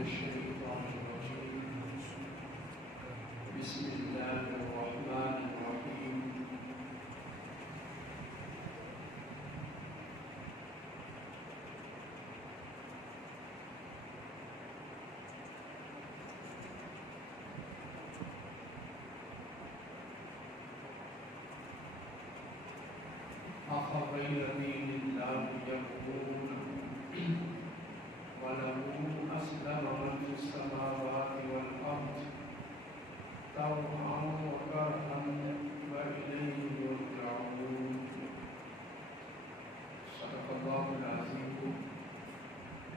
الشيطان الرجيم بسم الله الرحمن الرحيم أفغير دين الله يبغون وله أسلم من في السماوات والأرض طوعا وكرها وإليه يرجعون. صدق الله العظيم.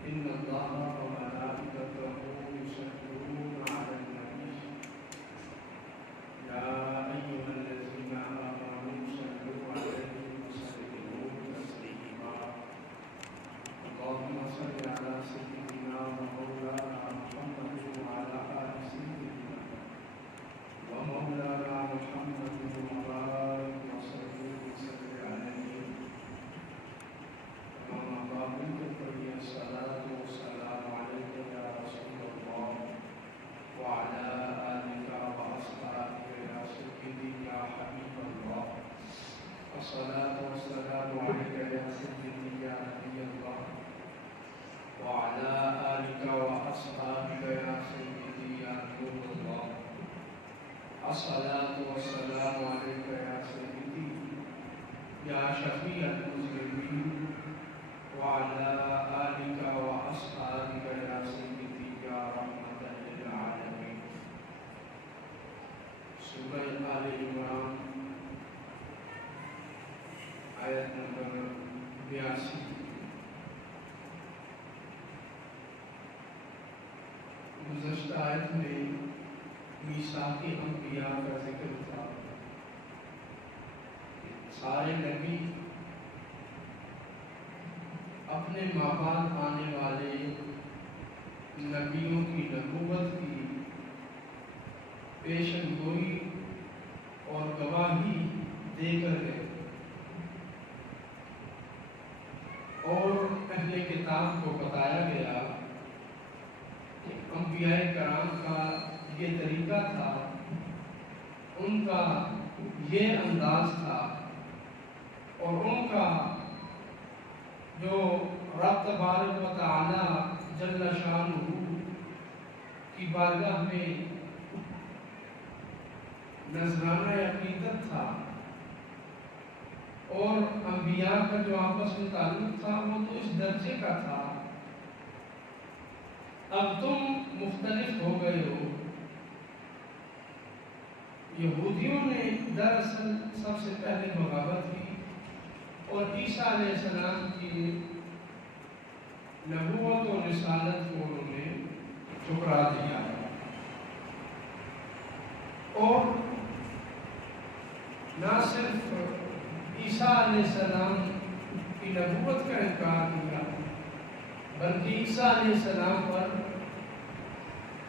إن الله وملائكته يصلون على النبي يا أيها الذين آمنوا صلوا عليه وسلموا تسليما. اللهم صل على سيدنا ومولانا محمد وعلى آل سيدنا ومولانا محمد وبارك وسلم عليه. أما بعد فهي الصلاة والسلام عليك يا رسول الله وعلى آلك وأصحابك يا سيدي يا حبيب الله. الصلاة والسلام عليك يا سيدي يا نبي الله وعلى آلك وأصحابك يا سيدي يا نور الله. الصلاة والسلام عليك يا سيدي يا شفيع المذنبين وعلى آلك وأصحابك يا سيدي يا رحمة للعالمين. سورہ آل عمران آیت نمبر 82. گزشتہ آیت میں میثاق انبیاء کا ذکر تھا. سارے نبی اپنے مابعد آنے والے نبیوں کی نبوت کی پیشن گوئی اور گواہی دے کر گئے اور اہل کتاب کو بتایا گیا کہ انبیاء کرام کا یہ طریقہ تھا، ان کا یہ انداز تھا، اور ان کا جو رب تبارک و تعالی جل شانہ کی بارگاہ میں نذرانہ عقیدت تھا، اور انبیاء کا جو آپس میں تعلق تھا وہ تو اس درجے کا تھا. اب تم مختلف ہو گئے ہو. یہودیوں نے دراصل سب سے پہلے بغاوت کی اور عیسیٰ علیہ السلام کی نبوت و رسالت کو انہوں نے ٹھکرا دیا، اور نہ صرف عیسیٰ علیہ السلام کی نبوت کا انکار کیا بلکہ عیسیٰ علیہ السلام پر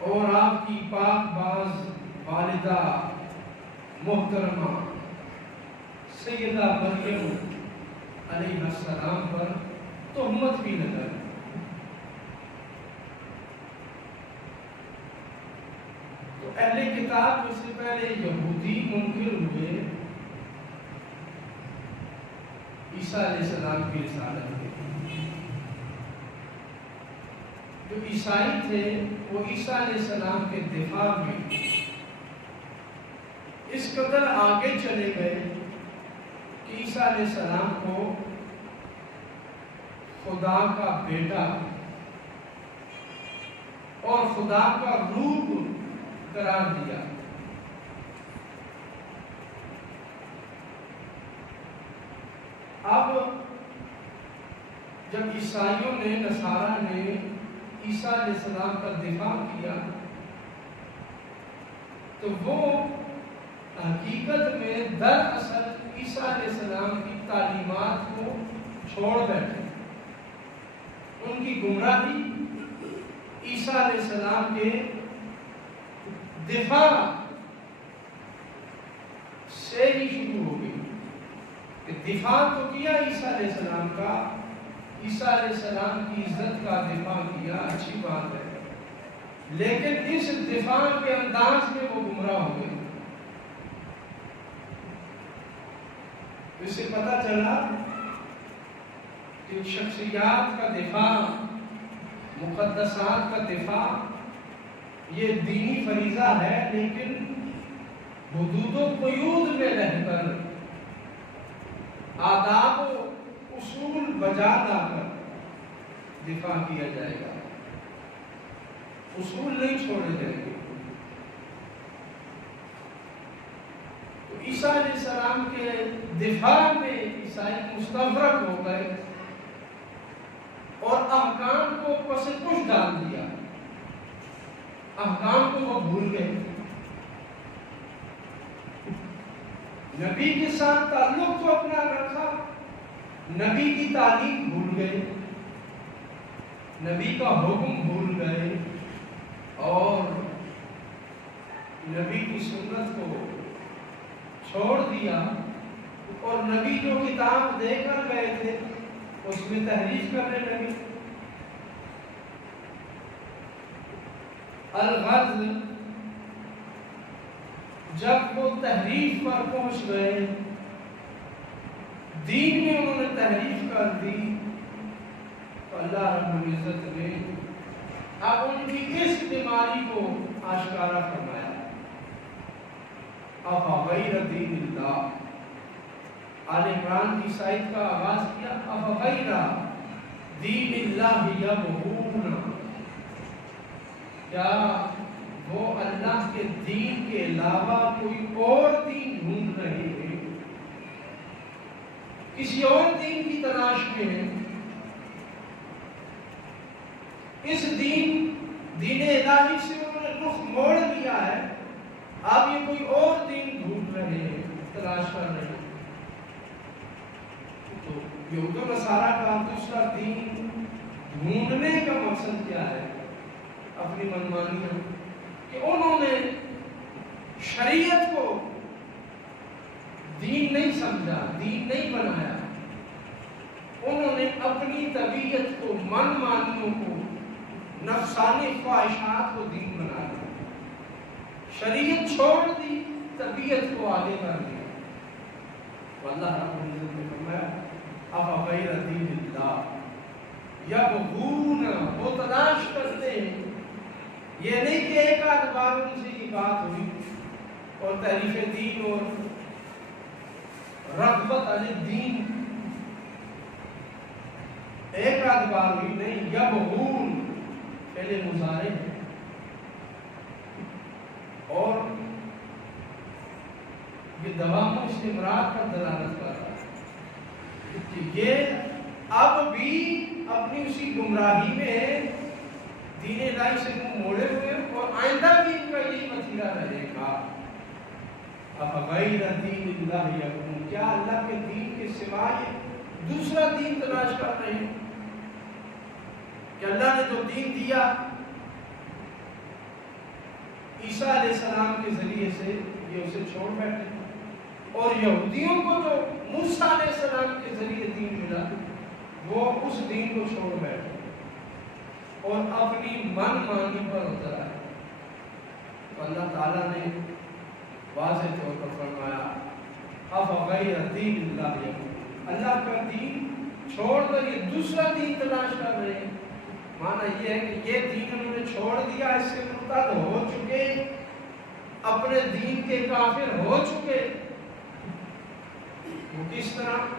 اور آپ کی پاک باز والدہ محترمہ سیدہ مریم علیہ السلام پر تہمت بھی لگائی. تو اہل کتاب سے پہلے یہودی منکر ہوئے عیسیٰ علیہ السلام کی رسالت کے. جو عیسائی تھے وہ عیسیٰ علیہ السلام کے دفاع میں اس قدر آگے چلے گئے کہ عیسیٰ علیہ السلام کو خدا کا بیٹا اور خدا کا روح قرار دیا. اب جب عیسائیوں نے نصارہ نے عیسیٰ علیہ السلام کا دفاع کیا تو وہ حقیقت میں دراصل عیسیٰ علیہ السلام کی تعلیمات کو چھوڑ بیٹھے. ان کی گمراہی عیسیٰ علیہ السلام کے دفاع سے ہی شروع ہو گئی. دفاع تو کیا عیسیٰ علیہ السلام کا، عیسیٰ علیہ السلام کی عزت کا دفاع کیا، اچھی بات ہے، لیکن اس دفاع کے انداز میں وہ گمراہ ہو گئے۔ اس سے پتہ چلا کہ شخصیات کا دفاع، مقدسات کا دفاع یہ دینی فریضہ ہے، لیکن حدود و قیود میں رہ کر، آداب و اصول بجا لا کر دفاع کیا جائے گا، اصول نہیں چھوڑے جائیں گے۔ تو عیسیٰ علیہ السلام کے دفاع میں عیسائی مستغرق ہو گئے اور احکام کو پس پش ڈال دیا، احکام کو وہ بھول گئے، نبی کے ساتھ تعلق تو اپنا رکھا، نبی کی تعلیم بھول گئے، نبی کا حکم بھول گئے، اور نبی کی سنت کو چھوڑ دیا، اور نبی جو کتاب دے کر گئے تھے اس میں تحریف کرنے لگے۔ الغرض جب وہ تحریف پر پہنچ گئے، دین میں انہوں نے تحریف کر دی، تو اللہ رب العزت نے اب ان کی اس بیماری کو آشکارا فرمایا۔ افغیر دین اللہ، آل عمران کی سائد کا آغاز کیا، افغیر دین اللہ یبغون، کیا وہ اللہ کے دین کے علاوہ کوئی اور دین ڈھونڈ رہے ہیں، کسی اور دین کی تلاش میں ہیں؟ اس دین الہی سے انہوں نے رخ موڑ لیا ہے، آپ یہ کوئی اور دین ڈھونڈ رہے ہیں، تلاش کر رہے ہیں۔ تو یہود و نصارہ کا دوسرا دین ڈھونڈنے کا مقصد کیا ہے؟ اپنی منمانی، کہ انہوں نے شریعت کو دین نہیں سمجھا، دین نہیں بنایا، انہوں نے اپنی طبیعت کو، من مانیوں کو، نفسانی خواہشات کو دین بنا لیا، شریعت چھوڑ دی، طبیعت کو آگے کر دیا۔ اللہ رب العزت نے فرمایا افغیر دین اللہ یبغون، وہ تلاش کرتے ہیں، یہ نہیں کہ ایک آدھ بار ان سے یہ بات ہوئی اور تعریف دین اور رغبت علی الدین ایک آدھ بار ہوئی، نہیں، یبغون پہلے مضارع ہے اور یہ دوام استمرار پر دلالت کر رہا ہے کہ یہ اب بھی اپنی اسی گمراہی میں دین الہی سے منہ موڑے ہوئے، اور آئندہ بھی ان کا یہی وسیلہ رہے گا۔ افغیر دین اللہ یبغون، کیا اللہ کے دین کے سوا یہ دوسرا دین تلاش کر رہے ہیں؟ کہ اللہ نے جو دین دیا عیسیٰ علیہ السلام کے ذریعے سے، یہ اسے چھوڑ بیٹھے، اور یہودیوں کو جو موسیٰ علیہ السلام کے ذریعے دین ملا وہ اس دین کو چھوڑ بیٹھے اور اپنی من مانی پر اتر آئے۔ تو اللہ تعالیٰ نے واضح طور پر فرمایا افغیر دین اللہ یبغون، اللہ کا دین چھوڑ کر یہ دوسرا دین تلاش کر رہے ہیں۔ معنی یہ ہے کہ یہ دین انہوں نے چھوڑ دیا، اس سے مرتد ہو چکے، اپنے دین کے کافر ہو چکے۔ وہ کس طرح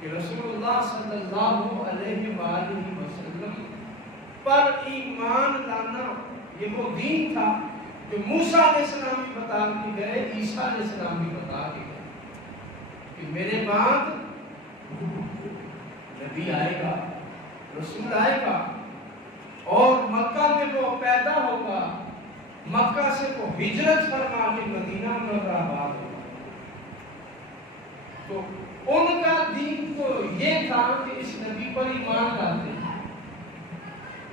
کہ رسول اللہ صلی اللہ علیہ وآلہ وسلم پر ایمان لانا یہ وہ دین تھا جو موسیٰ علیہ السلام بھی بتا کے گئے، عیسیٰ علیہ السلام بھی بتا کے گئے کہ میرے بعد نبی آئے گا، رسول آئے گا، اور مکہ میں وہ پیدا ہوگا، مکہ سے وہ ہجرت فرما کے مدینہ میں آباد ہوگا۔ تو ان کا دین تو یہ تھا کہ اس نبی پر ایمان لاتے ہیں،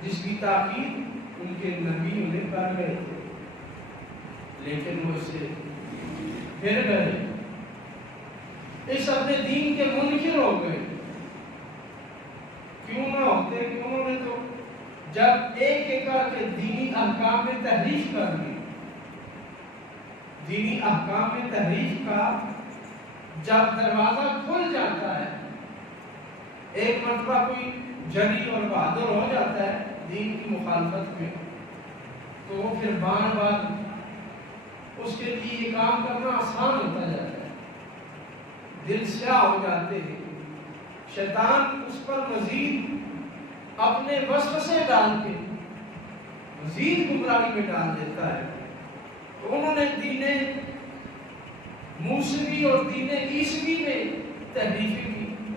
جس کی تاکید ان کے نبی انہیں کر گئے تھے، لیکن وہ اسے پھر گئے، اس اپنے دین کے منکر ہو گئے۔ کیوں نہ ہوتے کہ انہوں نے تو جب ایک دیکھا کہ دینی احکام میں تحریف کر دی. دینی احکام میں تحریف کا جب دروازہ کھل جاتا ہے، ایک مرتبہ کوئی جری اور بہادر ہو جاتا ہے دین کی مخالفت میں، تو وہ پھر بار بار اس کے لیے یہ کام کرنا آسان ہوتا جاتا ہے، دل سیاہ ہو جاتے ہیں. شیطان اس پر مزید اپنے وسوسے ڈال کے مزید گمراہی میں ڈال دیتا ہے. تو انہوں نے دین موسوی اور دین عیسوی میں تحریفیں کی.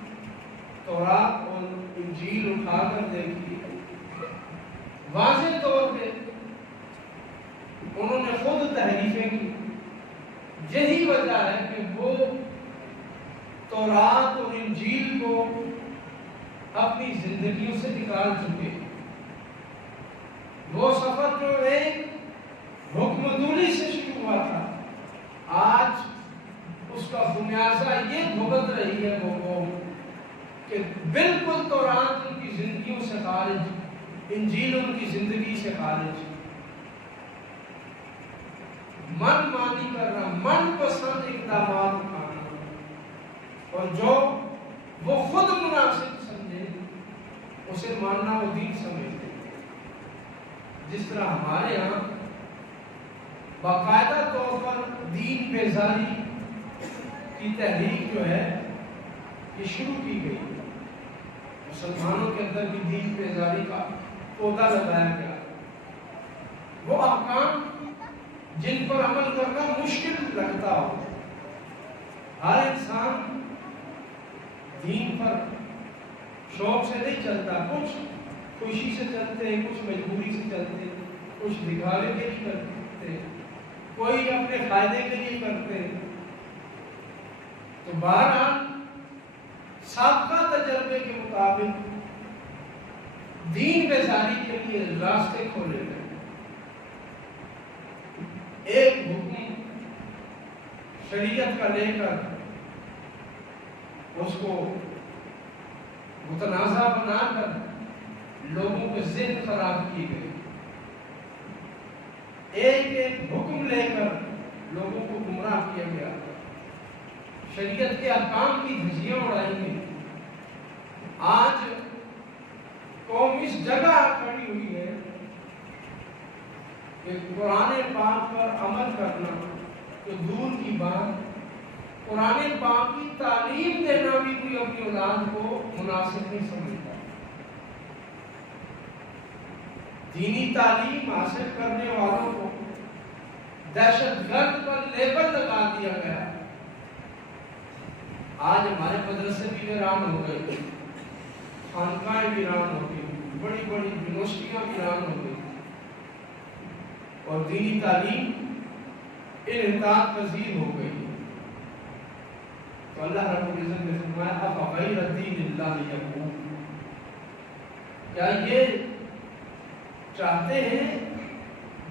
تورات اور انجیل اٹھا کر دیکھی، واضح طور پہ انہوں نے خود تحریفیں کی. یہی وجہ ہے کہ وہ تورات اور انجیل کو اپنی زندگیوں سے نکال چکے. وہ سفر جو ایک حکم دولی سے شروع ہوا تھا، آج اس کا خمیازہ یہ بھگت رہی ہے وہ کہ بالکل تورات ان کی زندگیوں سے خارج، انجیل ان کی زندگی سے خارج. من مانی کرنا، من پسند اقدامات اٹھانا، اور جو وہ خود مناسب سمجھے اسے ماننا وہ دین سمجھتے. جس طرح ہمارے ہاں باقاعدہ طور پر دین بیزاری کی تحریک جو ہے یہ شروع کی گئی. مسلمانوں کے اندر بھی دین بیزاری کا پودا لگایا گیا. وہ احکام جن پر عمل کرنا مشکل لگتا ہو، ہر انسان دین پر شوق سے نہیں چلتا. کچھ خوشی سے چلتے ہیں، کچھ مجبوری سے چلتے ہیں، کچھ دکھاوے کے لیے کرتے ہیں، کوئی اپنے فائدے کے لیے کرتے ہیں. تو بہرحال سابقہ تجربے کے مطابق دین بیزاری کے لیے راستے کھولے گئے. ایک حکم شریعت کا لے کر اس کو متنازع بنا کر لوگوں کے ذہن خراب کیے گئے. ایک ایک حکم لے کر لوگوں کو گمراہ کیا گیا. شریعت کے احکام کی دھجیاں اڑائی گئی. آج قوم اس جگہ کھڑی ہوئی ہے کہ قرآن پاک پر عمل کرنا تو دور کی بات، قرآن پاک کی تعلیم دینا بھی کوئی اپنی اولاد کو مناسب نہیں سمجھتا. دینی تعلیم حاصل کرنے والوں کو دہشت گرد پر لیبل لگا دیا گیا. آج ہمارے مدرسے بھی ویران ہو گئے، خانقاہیں ویران ہو گئی، بڑی بڑی یونیورسٹیاں ویران ہو گئی، اور دینی تعلیم انحطاط پذیر ہو گئی. تو اللہ رب العزت نے فرمایا افغیر دین اللہ یبغون، کیا یہ چاہتے ہیں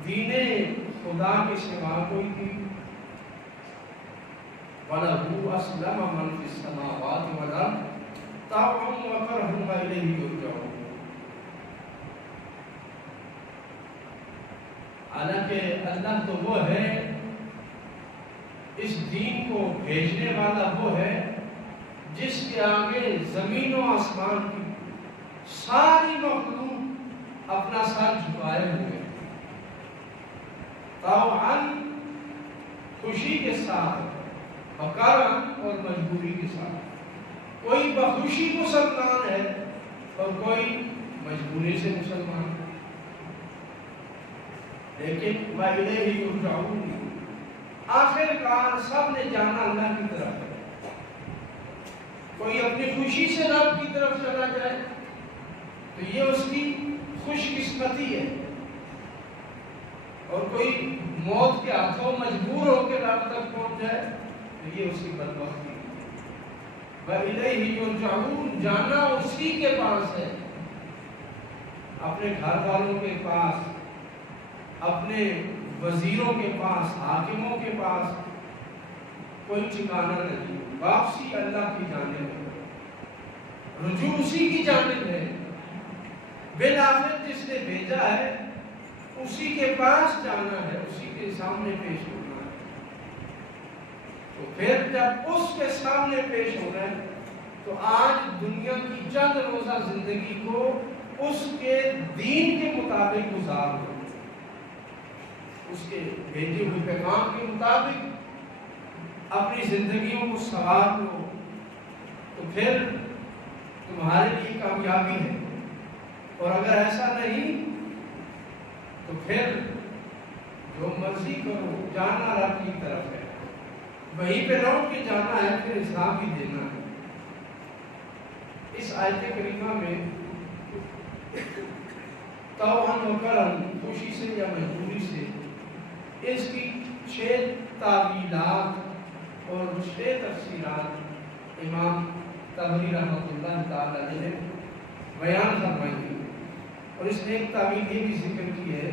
دین خدا کے سوا کوئی دین؟ وَلَهُ أَسْلَمَ مَنْ فِي السَّمَاوَاتِ وَالْأَرْضِ طَوْعًا وَكَرْهًا وَإِلَيْهِ يُرْجَعُونَ. حالانکہ اللہ تو وہ ہے، اس دین کو بھیجنے والا وہ ہے جس کے آگے زمین و آسمان کی ساری مخلوق اپنا سر جھکائے ہوئے، طوعاً خوشی کے ساتھ، وکرہاً اور مجبوری کے ساتھ. کوئی بخوشی مسلمان ہے اور کوئی مجبوری سے مسلمان ہے، لیکن وَإِلَيْهِ يُرْجَعُونَ، آخر کار سب نے جانا اللہ کی طرف ہے. کوئی اپنی خوشی سے رب کی طرف چلا جائے تو یہ اس کی خوش قسمتی ہے، اور کوئی موت کے ہاتھوں مجبور ہو کے رب تک پہنچ جائے تو یہ اس کی بدبختی ہے. وَإِلَيْهِ يُرْجَعُونَ، جانا اسی کے پاس ہے، اپنے گھر والوں کے پاس، اپنے وزیروں کے پاس، حاکموں کے پاس کوئی ٹھکانہ نہیں. واپسی اللہ کی جانب ہے، رجوع اسی کی جانب ہے. بالآخر جس نے بھیجا ہے اسی کے پاس جانا ہے، اسی کے سامنے پیش ہونا ہے۔ تو پھر جب اس کے سامنے پیش ہو رہے ہیں تو آج دنیا کی چند روزہ زندگی کو اس کے دین کے مطابق گزار لو، اس کے بھیجے ہوئے پیغام کے مطابق اپنی زندگیوں کو سنوار لو، تو پھر تمہارے لیے کامیابی ہے۔ اور اگر ایسا نہیں تو پھر جو مرضی کرو، جانا رب کی طرف ہے، وہیں پہ لوٹ کے جانا ہے، پھر حساب بھی دینا ہے۔ اس آیت کریمہ میں توہن و کرم، خوشی سے یا مجبوری سے، اس کی 6 تعویلات اور 6 تفسیرات امام طبری رحمۃ اللہ تعالی علیہ نے بیان فرمائی ہے۔ اور اس نے ایک تعویل یہ بھی ذکر کی ہے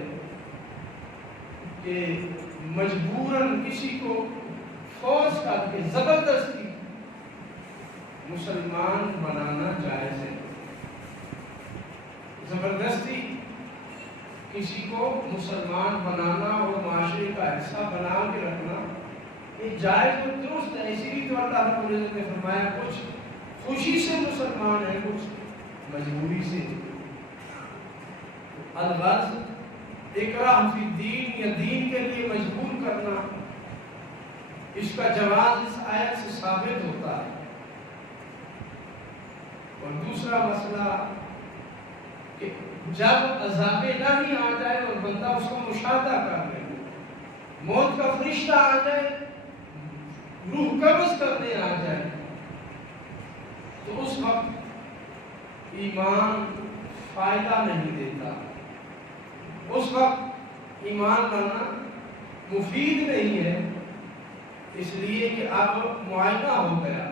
کہ مجبوراً کسی کو فورس کر کے زبردستی مسلمان بنانا جائز ہے۔ زبردستی کسی کو مسلمان بنانا اور معاشرے کا حصہ بنا کے رکھنا یہ جائز اور درست ہے۔ اسی لیے تو اللہ رب العزت نے فرمایا کچھ خوشی سے مسلمان ہیں، کچھ مجبوری سے۔ الغرض اکراہ فی الدین یا دین کے لیے مجبور کرنا، اس کا جواز اس آیت سے ثابت ہوتا ہے۔ اور دوسرا مسئلہ کہ جب عذاب الہی آ جائے اور بندہ اس کو مشاہدہ کر لے، موت کا فرشتہ آ جائے، روح قبض کرنے آ جائے، تو اس وقت ایمان فائدہ نہیں دیتا، اس وقت ایمان لانا مفید نہیں ہے، اس لیے کہ اب معائنہ ہو گیا۔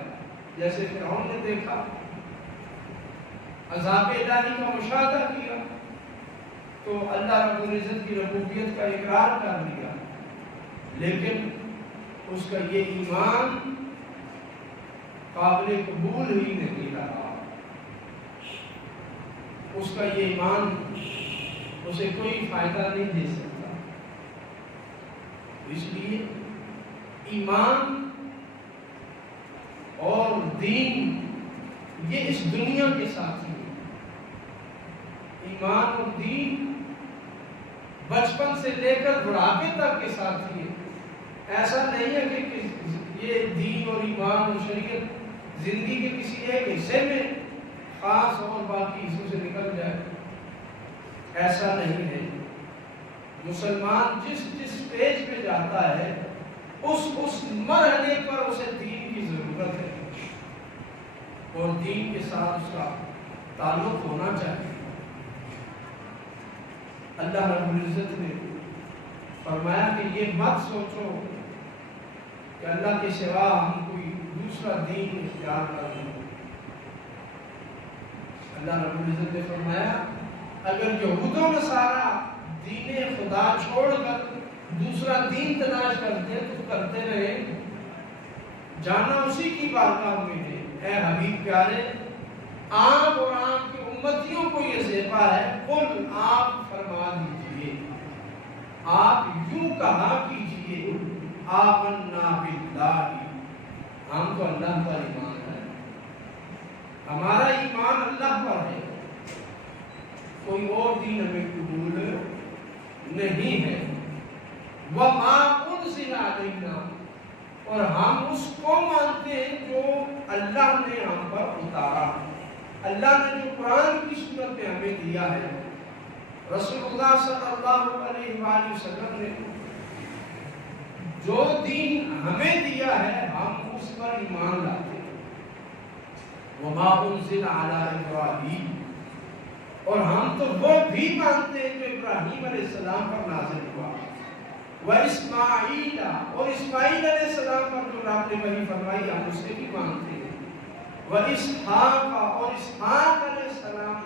جیسے فرعون نے دیکھا، عذاب الہی کا مشاہدہ کیا، تو اللہ رب العزت کی ربوبیت کا اقرار کر لیا، لیکن اس کا یہ ایمان قابل قبول ہی نہیں رہا، اس کا یہ ایمان اسے کوئی فائدہ نہیں دے سکتا۔ اس لیے ایمان اور دین یہ اس دنیا کے ساتھی ہے۔ ایمان اور دین بچپن سے لے کر بڑھاپے تک کے ساتھی ہے۔ ایسا نہیں ہے کہ یہ دین اور ایمان اور شریعت زندگی کے کسی ایک حصے میں خاص اور باقی حصوں سے نکل جائے، ایسا نہیں ہے۔ مسلمان جس سٹیج پہ جاتا ہے اس مرحلے پر اسے دین کی ضرورت ہے، اور دین کے ساتھ اس کا تعلق ہونا چاہیے۔ اللہ رب العزت نے فرمایا کہ یہ مت سوچو کہ اللہ کے سوا ہم کوئی دوسرا دین اختیار کر لیں۔ اللہ رب العزت نے فرمایا اگر یہود و نصارہ دین خدا چھوڑ کر دوسرا دین تلاش کرتے تو کرتے رہے، جانا اسی کی بارگاہ میں ہے۔ اے حبیب پیارے، آپ اور آپ کی امتیوں کو یہ زیبا ہے، قل آپ فرما دیجئے، آپ یوں کہا کیجئے، آمنا باللہ، ہم تو اللہ پر ایمان ہے، ہمارا ایمان اللہ پر ہے، کوئی اور دین ہمیں قبول نہیں ہے۔ وَمَا أُنزِلَ عَلَيْنَا، اور ہم اس کو مانتے ہیں جو اللہ نے ہم پر اتارا، اللہ نے جو قرآن کی صورت میں ہمیں دیا ہے، رسول اللہ صلی اللہ علیہ وآلہ وسلم نے جو دین ہمیں دیا ہے ہم اس پر ایمان لاتے ہیں۔ وَمَا أُنزِلَ عَلَىٰ إِبْرَاهِيمَ، اور ہم تو وہ بھی مانتے ہیں جو ابراہیم علیہ السلام پر نازل ہوا، وَإِسْمَاعِيلَ، اور اسماعیل علیہ السلام پر جو رب نے وحی فرمائی ہم اسے بھی مانتے ہیں، وَإِسْحَاقَ، اور اسحاق علیہ السلام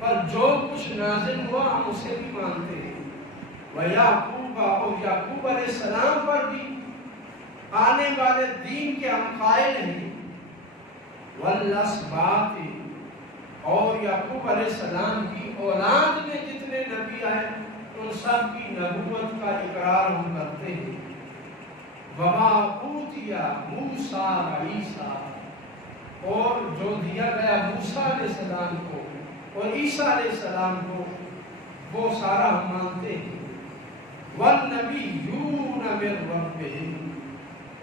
پر جو کچھ نازل ہوا ہم اسے بھی مانتے ہیں، وَيَعْقُوبَ، اور یعقوب علیہ السلام پر بھی آنے والے دین کے ہم قائل ہیں، وَالْأَسْبَاطِ، اور یعقوب علیہ السلام کی اولاد میں جتنے نبی آئے ان سب کی نبوت کا اقرار ہم کرتے ہیں۔ وما اوتي موسیٰ عیسیٰ، اور جو دیا گیا موسیٰ علیہ السلام کو اور عیسیٰ علیہ السلام کو وہ سارا ہم مانتے ہیں۔ والنبیون من ربهم،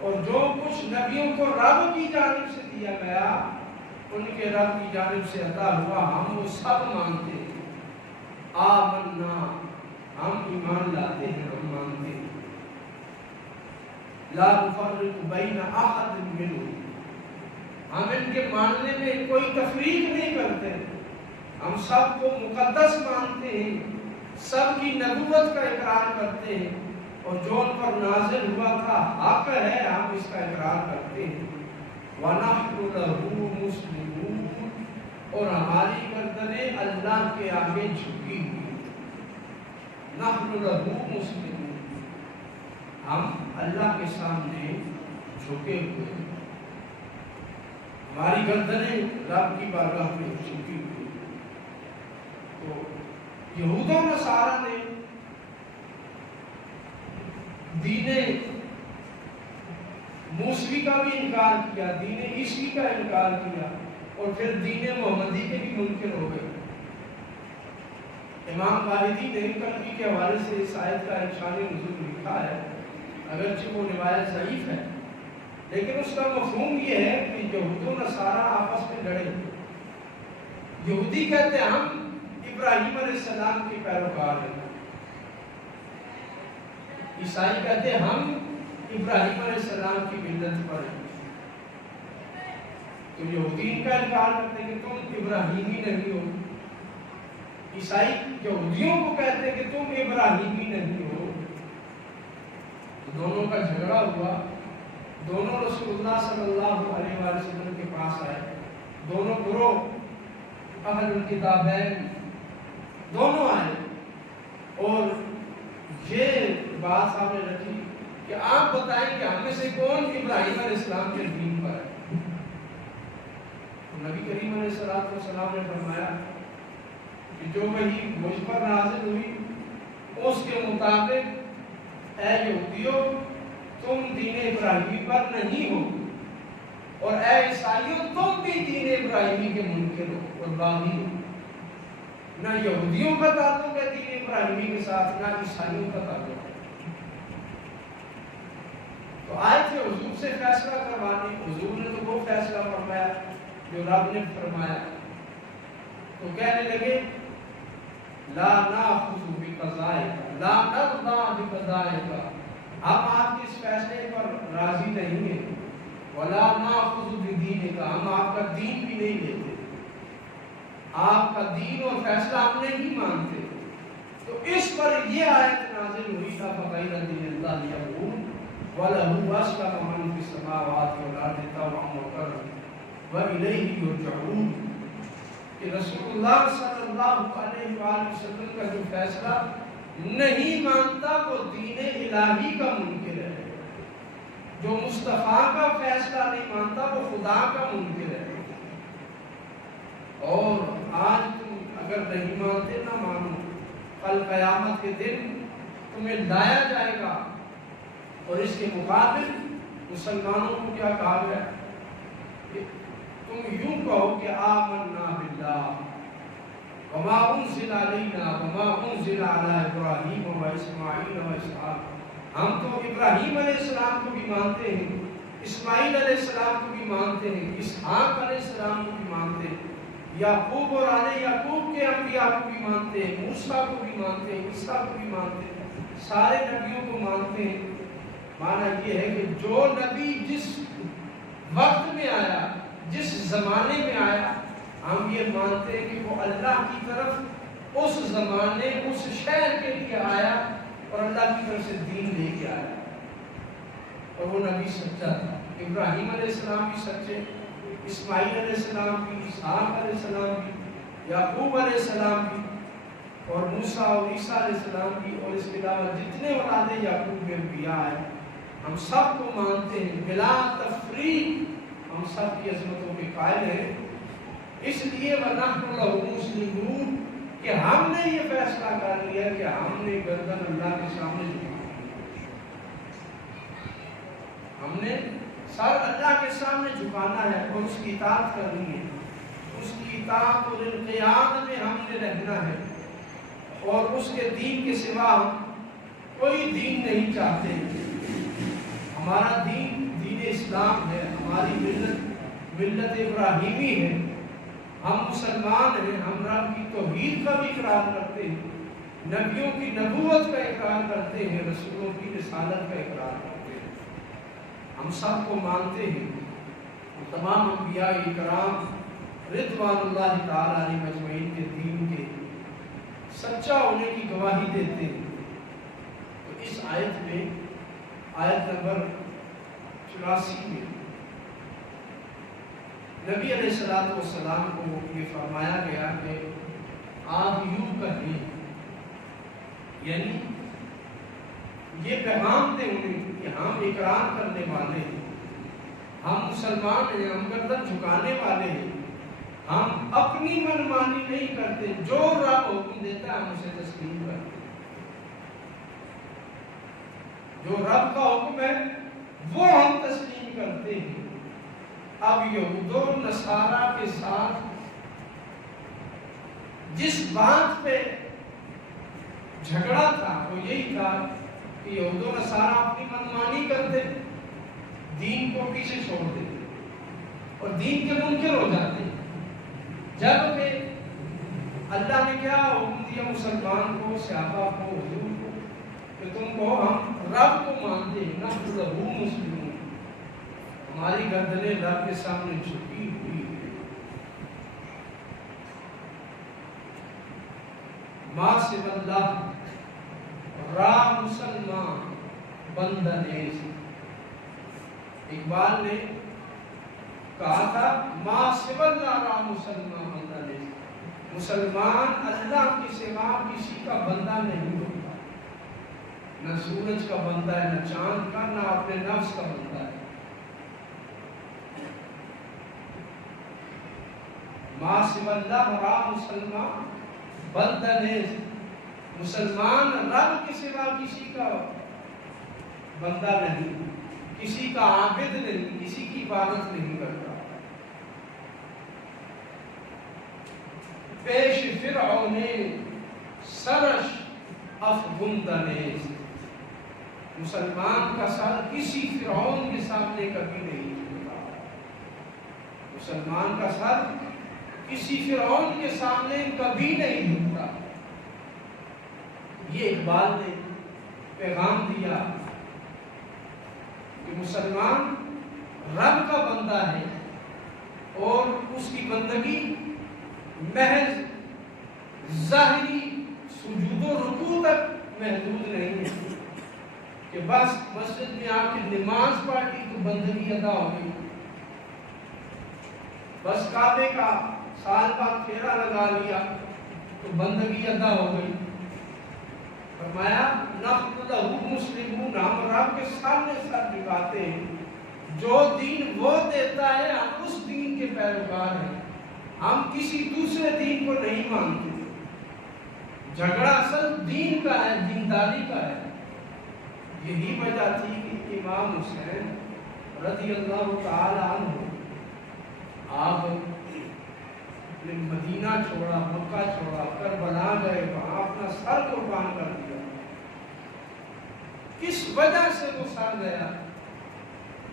اور جو کچھ نبیوں کو رب کی جانب سے دیا گیا ان کے رب کی جانب سے عطا ہوا ہم وہ سب مانتے ہیں۔ آمنا، ہم ایمان لاتے ہیں، ہم مانتے ہیں۔ لا نفرق بین احد منهم، ہم ان کے ماننے میں کوئی تفریق نہیں کرتے، ہم سب کو مقدس مانتے ہیں، سب کی نبوت کا اقرار کرتے ہیں، اور جو ان پر نازل ہوا تھا حق ہے ہم اس کا اقرار کرتے ہیں۔ وَنَحْنُ لَهُ مُسْلِمُونَ، اور ہماری گردنیں اللہ کے آگے جھکی ہوئی۔ نَحْنُ لَهُ مُسْلِمُونَ، ہم اللہ کے سامنے جھکے ہوئے ہیں، ہماری گردنیں رب کی بارگاہ میں جھکی ہوئی۔ تو یہود و نصارہ نے دین موسوی کا بھی انکار کیا، دین عیسوی کا انکار کیا، اور پھر دین محمدی کے بھی منکر ہو گئے۔ امام واحدی نے کلبی کے حوالے سے اس آیت کا ایک شان نزول لکھا ہے، اگرچہ وہ روایت ضعیف ہے لیکن اس کا مفہوم یہ ہے کہ یہود و نصارہ آپس میں لڑے۔ یہودی کہتے ہیں ہم ابراہیم علیہ السلام کے پیروکار ہیں، عیسائی کہتے ہیں ہم ابراہیم علیہ السلام کی ملت پر ہیں۔ تو یہودی ان کا انکار کرتے ہیں کہ تم ابراہیمی نہیں ہو، عیسائی یہودیوں کو کہتے ہیں کہ تم ابراہیمی نہیں ہو۔ تو دونوں کا جھگڑا ہوا، دونوں رسول اللہ صلی اللہ علیہ وآلہ وسلم کے پاس آئے، دونوں گروہ اہل الکتابین دونوں آئے، اور یہ بات سامنے رکھی کہ آپ بتائیں کہ ہم میں سے کون ابراہیم علیہ السلام کے دین پر ہے۔ نبی کریم علیہ السلام نے فرمایا کہ جو وحی مجھ پر نازل ہوئی اس کے مطابق اے یہودیو تم دین ابراہیمی پر نہیں ہو، اور اے عیسائیو تم بھی دین ابراہیمی کے منکر ہو اور باغی ہو۔ نہ یہودیوں کا تعلق ہے دین ابراہیمی کے ساتھ، نہ عیسائیوں کا تعلق ہے۔ تو آئے تھے حضور سے فیصلہ کروانے، حضور نے تو وہ فیصلہ فرمایا جو رب نے فرمایا۔ تو کہنے لگے لا ناخذ بقضائک لا نرضى بقضائک، ہم آپ کے اس فیصلے پر راضی نہیں ہیں، ولا ناخذ بدینک، ہم آپ کا دین بھی نہیں لیتے، آپ کا دین اور فیصلہ ہم نہیں مانتے۔ تو اس پر یہ آیت نازل ہوئی تھا فغیر دین اللہ یبغون وَلَهُ أَسْلَمَ مَنْ فِي السَّمَاوَاتِ وَالْأَرْضِ طَوْعًا وَكَرْهًا وَإِلَيْهِ يُرْجَعُونَ، کہ رسول اللہ صلی اللہ علیہ وآلہ وسلم کا جو فیصلہ نہیں مانتا وہ دین الہی کا منکر ہے، جو مصطفیٰ کا فیصلہ نہیں مانتا وہ خدا کا منکر ہے۔ اور آج تم اگر نہیں مانتے نہ مانو، کل قیامت کے دن تمہیں لایا جائے گا، اور اس کے مقابل مسلمانوں کو کیا کہا گیا کہ تم یوں کہو کہ آمنا باللہ وما انزل علینا وما انزل علی ابراہیم و اسماعیل و اسحاق، ہم تو ابراہیم علیہ السلام کو بھی مانتے ہیں، اسماعیل علیہ السلام کو بھی مانتے ہیں، اسحاق علیہ السلام کو بھی مانتے ہیں، یعقوب اور آل یعقوب کے انبیاء کو بھی مانتے ہیں، موسیٰ کو بھی مانتے ہیں، عیسیٰ کو بھی مانتے ہیں، سارے نبیوں کو مانتے ہیں۔ معنی یہ ہے کہ جو نبی جس وقت میں آیا، جس زمانے میں آیا، ہم یہ مانتے ہیں کہ وہ اللہ کی طرف اس زمانے اس شہر کے لیے آیا اور اللہ کی طرف سے دین لے کے آیا، اور وہ نبی سچا تھا۔ ابراہیم علیہ السلام بھی سچے، اسماعیل علیہ السلام بھی، اسحاق علیہ السلام بھی، یعقوب علیہ السلام بھی، اور موسیٰ اور عیسیٰ علیہ السلام بھی، اور اس کے علاوہ جتنے اولاد یعقوب میں انبیاء ہیں ہم سب کو مانتے ہیں بلا تفریق، ہم سب کی عظمتوں کے قائل ہیں۔ اس لیے وَنَحْنُ لَهُ مُسْلِمُونَ کہ ہم نے یہ فیصلہ کر لیا کہ ہم نے گردن اللہ کے سامنے جھکانی ہے، ہم نے سر اللہ کے سامنے جھکانا ہے اور اس کی اطاعت کرنی ہے، اس کی اطاعت اور انقیاد میں ہم نے رہنا ہے، اور اس کے دین کے سوا کوئی دین نہیں چاہتے۔ ہمارا دین دین اسلام ہے، ہماری ملت ابراہیمی ہے، ہم مسلمان ہیں، ہم رب کی توحید کا بھی اقرار کرتے ہیں، نبیوں کی نبوت کا اقرار کرتے ہیں، رسولوں کی رسالت کا اقرار کرتے ہیں، ہم سب کو مانتے ہیں۔ تمام انبیاء اکرام رضوان اللہ تعالی علیہ مجمعین کے دین کے سچا ہونے کی گواہی دیتے ہیں۔ تو اس آیت میں آیت نمبر 84 میں نبی علیہ السلام کو یہ فرمایا گیا کہ آپ یوں کہیں، یعنی یہ پیغام دیں انہیں کہ ہم اقرار کرنے والے ہیں، ہم مسلمان ہیں، ہم گردن جھکانے والے ہیں، ہم اپنی منمانی نہیں کرتے، جو رب حکم دیتا ہے ہم اسے تسلیم کرتے ہیں، جو رب کا حکم ہے وہ ہم تسلیم کرتے ہیں۔ اب یہود و نصارہ کے ساتھ جس بات پہ جھگڑا تھا وہ یہی تھا کہ یہود و نصارہ اپنی منمانی کرتے، دین کو پیچھے چھوڑ دیتے اور دین کے منکر ہو جاتے، جبکہ اللہ نے کیا حکم دیا مسلمان کو، صحابہ کو، حضور کو، کہ تم کو ہم رب کو مانتے ہیں، نحن لہو مسلمون، ہماری گردنیں رب کے سامنے جھکی ہوئی ہے۔ ما سوی اللہ را مسلمان بندہ نیز، اقبال نے کہا تھا ما سوی اللہ را مسلمان بندہ نیز، مسلمان اللہ کے سوا کسی کا بندہ نہیں ہوتا، نہ سورج کا بندہ ہے، نہ چاند کا، نہ اپنے نفس کا بندہ ہے۔ ما سوی اللہ را مسلمان بندہ نیز، مسلمان رب کے سوا کسی کا بندہ نہیں، کسی کا عابد نہیں، کسی کی عبادت نہیں کرتا۔ پیش فرعون سرش افگندہ نیز، مسلمان کا سر کسی فرعون کے سامنے کبھی نہیں جھکتا، مسلمان کا سر کسی فرعون کے سامنے کبھی نہیں جھکتا۔ یہ اقبال نے پیغام دیا کہ مسلمان رب کا بندہ ہے اور اس کی بندگی محض ظاہری سجود و رکوع تک محدود نہیں ہے کہ بس مسجد میں آ کے نماز پڑھ لی تو بندگی ادا ہو گئی، بس کعبے کا سال بعد پھیرا لگا لیا تو بندگی ادا ہو گئی۔ فرمایا نحن لہو مسلمون، ہم رب کے سامنے سر جھکاتے ہیں، جو دین وہ دیتا ہے ہم اس دین کے پیروکار ہیں، ہم کسی دوسرے دین کو نہیں مانتے۔ جھگڑا اصل دین کا ہے، دینداری کا ہے۔ یہی وجہ تھی کہ امام حسین رضی اللہ تعالی عنہ آپ نے مدینہ چھوڑا، مکہ چھوڑا، کربلا گئے، وہاں اپنا سر قربان کر دیا۔ کس وجہ سے وہ سر گیا؟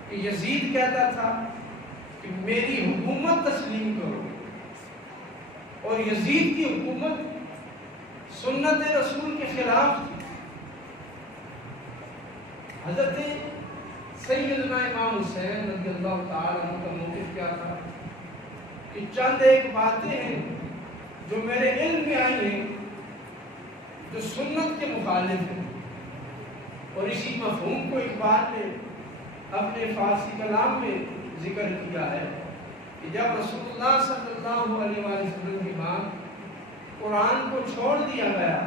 کہ یزید کہتا تھا کہ میری حکومت تسلیم کرو، اور یزید کی حکومت سنت رسول کے خلاف تھی۔ حضرت سیدنا امام حسین رضی اللہ تعالی عنہ کا موقف کیا تھا کہ چند ایک باتیں ہیں جو میرے علم میں آئی ہیں جو سنت کے مخالف ہیں، اور اسی مفہوم کو اقبال نے اپنے فارسی کلام میں ذکر کیا ہے کہ جب رسول اللہ صلی اللہ علیہ وسلم کے بعد قرآن کو چھوڑ دیا گیا،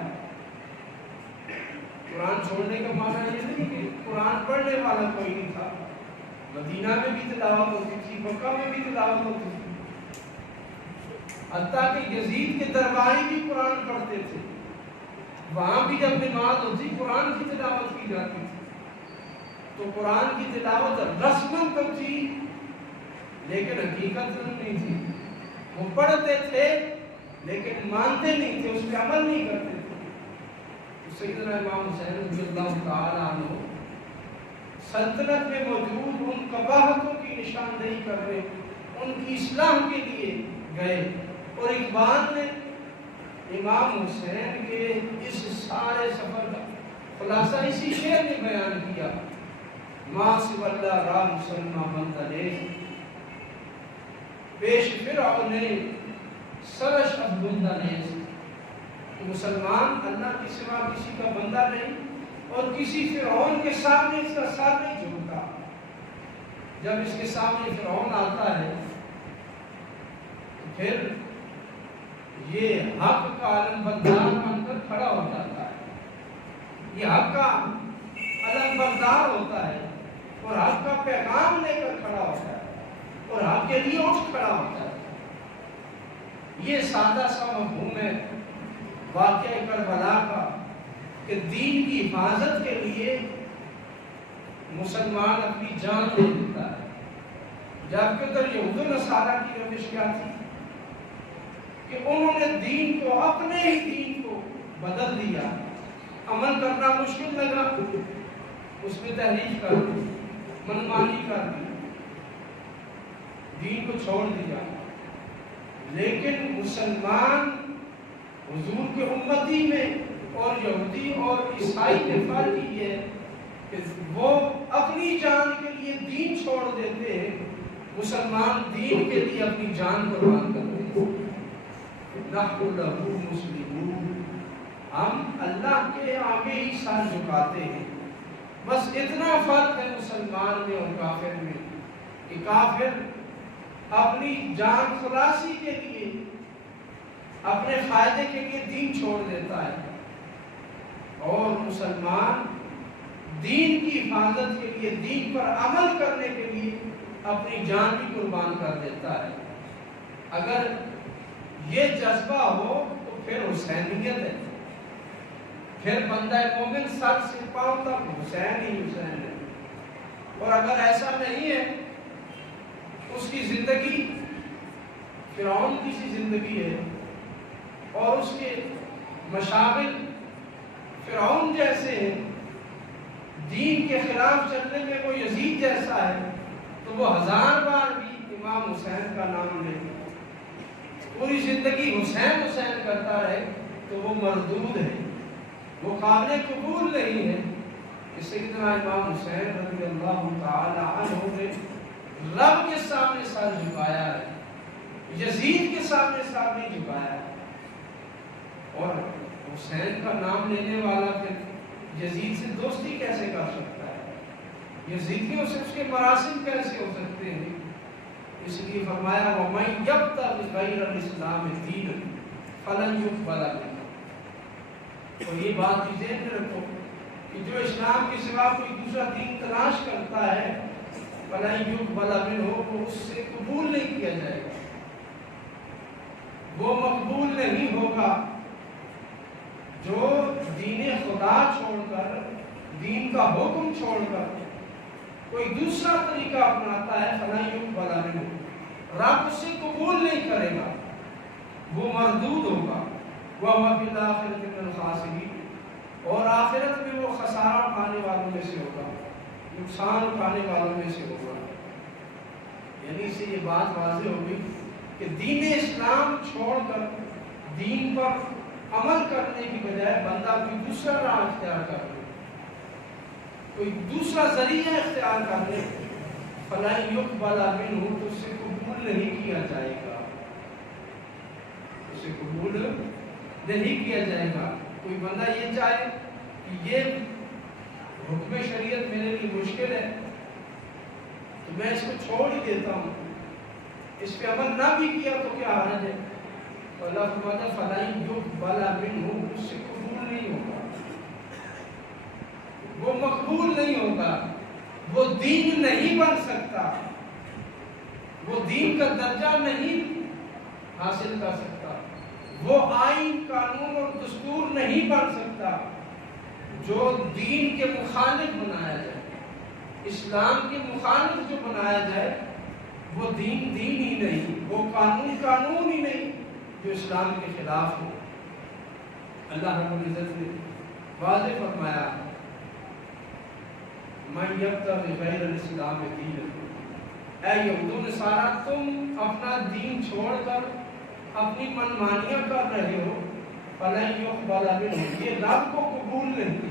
قرآن چھوڑنے کا معنی یہ نہیں کہ قرآن پڑھنے والا کوئی نہیں تھا، مدینہ میں بھی تلاوت ہوتی تھی، مکہ میں بھی تلاوت ہوتی تھی، حتیٰ کہ یزید کے درباری بھی قرآن پڑھتے تھے، وہاں بھی جب نماز ہوتی قرآن کی تلاوت کی جاتی تھی، تو قرآن کی تلاوت رسماً تو تھی لیکن حقیقت نہیں تھی۔ وہ پڑھتے تھے لیکن مانتے نہیں تھے، اس پہ عمل نہیں کرتے تھے۔ سیدنا امام حسین رضی اللہ تعالیٰ عنہ سلطنت میں موجود ان قباحتوں کی نشاندہی کرنے، ان کی اصلاح کے لیے گئے، اور اقبال نے امام حسین کے اس سارے سفر کا خلاصہ اسی شعر نے بیان کیا، ماں سو اللہ را مسلمان بندنے پیش فرعون سرش افگندنے، مسلمان اللہ کے سوا کسی کا بندہ نہیں، اور کسی فرعون کے سامنے اس کا سر نہیں جھکتا۔ جب اس کے سامنے فرعون آتا ہے تو پھر یہ حق کا علم بردار بن کر کھڑا ہو جاتا ہے، یہ حق کا علم بردار ہوتا ہے اور حق کا پیغام لے کر کھڑا ہوتا ہے اور حق کے لیے اٹھ کھڑا ہوتا ہے۔ یہ سادہ سا مفہوم ہے واقعہ کربلا کا کہ دین کی حفاظت کے لیے مسلمان اپنی جان دے دیتا ہے، جبکہ ادھر یہود و نصارہ کی روش کیا تھی کہ انہوں نے دین کو، اپنے ہی دین کو بدل دیا، عمل کرنا مشکل لگا، اس میں تحریف کر دی، منمانی کر دی، دین کو چھوڑ دیا۔ لیکن مسلمان حضور کے امتی میں اور یہودی اور عیسائی نے فرق یہ ہے کہ وہ اپنی جان کے لیے دین چھوڑ دیتے ہیں، مسلمان دین کے لیے اپنی جان قربان کرتے ہیں۔ نحن لہ مسلمون، ہم اللہ کے آگے ہی سر جھکاتے ہیں۔ بس اتنا فرق ہے مسلمان میں اور کافر میں کہ کافر اپنی جان خلاصی کے لیے، اپنے فائدے کے لیے دین چھوڑ دیتا ہے، اور مسلمان دین کی حفاظت کے لیے، دین پر عمل کرنے کے لیے اپنی جان بھی قربان کر دیتا ہے۔ اگر یہ جذبہ ہو تو پھر حسینیت ہے، پھر بندہ مومن سر سے پاؤں تک حسین ہی حسین ہے۔ اور اگر ایسا نہیں ہے، اس کی زندگی فرعون کی سی زندگی ہے اور اس کے مشاغل فرعون جیسے ہیں، دین کے خلاف چلنے میں وہ یزید جیسا ہے، تو وہ 1000 بار بھی امام حسین کا نام لے، پوری زندگی حسین حسین کرتا رہے تو وہ مردود ہے، وہ قابل قبول نہیں ہے۔ کہ سیدنا امام حسین رضی اللہ تعالی عنہ نے رب کے سامنے سر جھکایا ہے، یزید کے سامنے سر نہیں جھکایا ہے۔ اور حسین کا نام لینے والا پھر یزید سے دوستی کیسے کر سکتا ہے؟ یزیدیوں سے اس کے مراسم کیسے ہو سکتے ہیں؟ اس لیے فرمایا وَمَن يَبْتَغِ غَيْرَ الْإِسْلَامِ دِينًا فَلَن يُقْبَلَ مِنْهُ۔ تو یہ بات بھی ذہن میں رکھو کہ جو اسلام کے سوا کوئی دوسرا دین تلاش کرتا ہے، فَلَن يُقْبَلَ مِنْهُ، وہ اس سے قبول نہیں کیا جائے گا، وہ مقبول نہیں ہوگا۔ جو دین خدا چھوڑ کر، دین کا حکم چھوڑ کر کوئی دوسرا طریقہ اپناتا ہے، فَلَن يُقْبَلَ مِنْهُ، رب اس سے قبول نہیں کرے گا، وہ مردود ہوگا۔ وَهُوَ فِي الْآخِرَةِ مِنَ الْخَاسِرِينَ، اور آخرت میں وہ خسارہ اٹھانے والوں میں سے ہوگا، نقصان اٹھانے والوں میں سے ہوگا۔ یعنی اس سے یہ بات واضح ہوگی کہ دین اسلام چھوڑ کر دین پر عمل کرنے کی بجائے بندہ کوئی دوسرا راہ اختیار کر لے، کوئی دوسرا ذریعہ اختیار کر لے، فَلَن يُقْبَلَ مِنْهُ، تو اس سے قبول نہیں کیا جائے گا، اسے قبول نہیں کیا جائے گا۔ کوئی بندہ یہ چاہے کہ یہ حکم شریعت میرے لیے مشکل ہے تو میں اس کو چھوڑ ہی دیتا ہوں، اس پہ عمل نہ بھی کیا تو کیا حرج ہے؟ تو اللہ فرماتا ہے فَلَن يُقْبَلَ مِنْهُ، اس سے قبول نہیں ہوگا، وہ مقبول نہیں ہوگا، وہ دین نہیں بن سکتا، وہ دین کا درجہ نہیں حاصل کر سکتا، وہ آئین، قانون اور دستور نہیں بن سکتا جو دین کے مخالف بنایا جائے۔ اسلام کے مخالف جو بنایا جائے وہ دین ہی نہیں، وہ قانون ہی نہیں جو اسلام کے خلاف ہو۔ اللہ رب العزت نے واضح فرمایا، من یبتغی غیر الاسلام دینا، اے یہود و نصارہ تم اپنا دین چھوڑ کر اپنی منمانیاں کر رہے ہو، فلن یقبل منہ، یہ رب کو قبول نہیں۔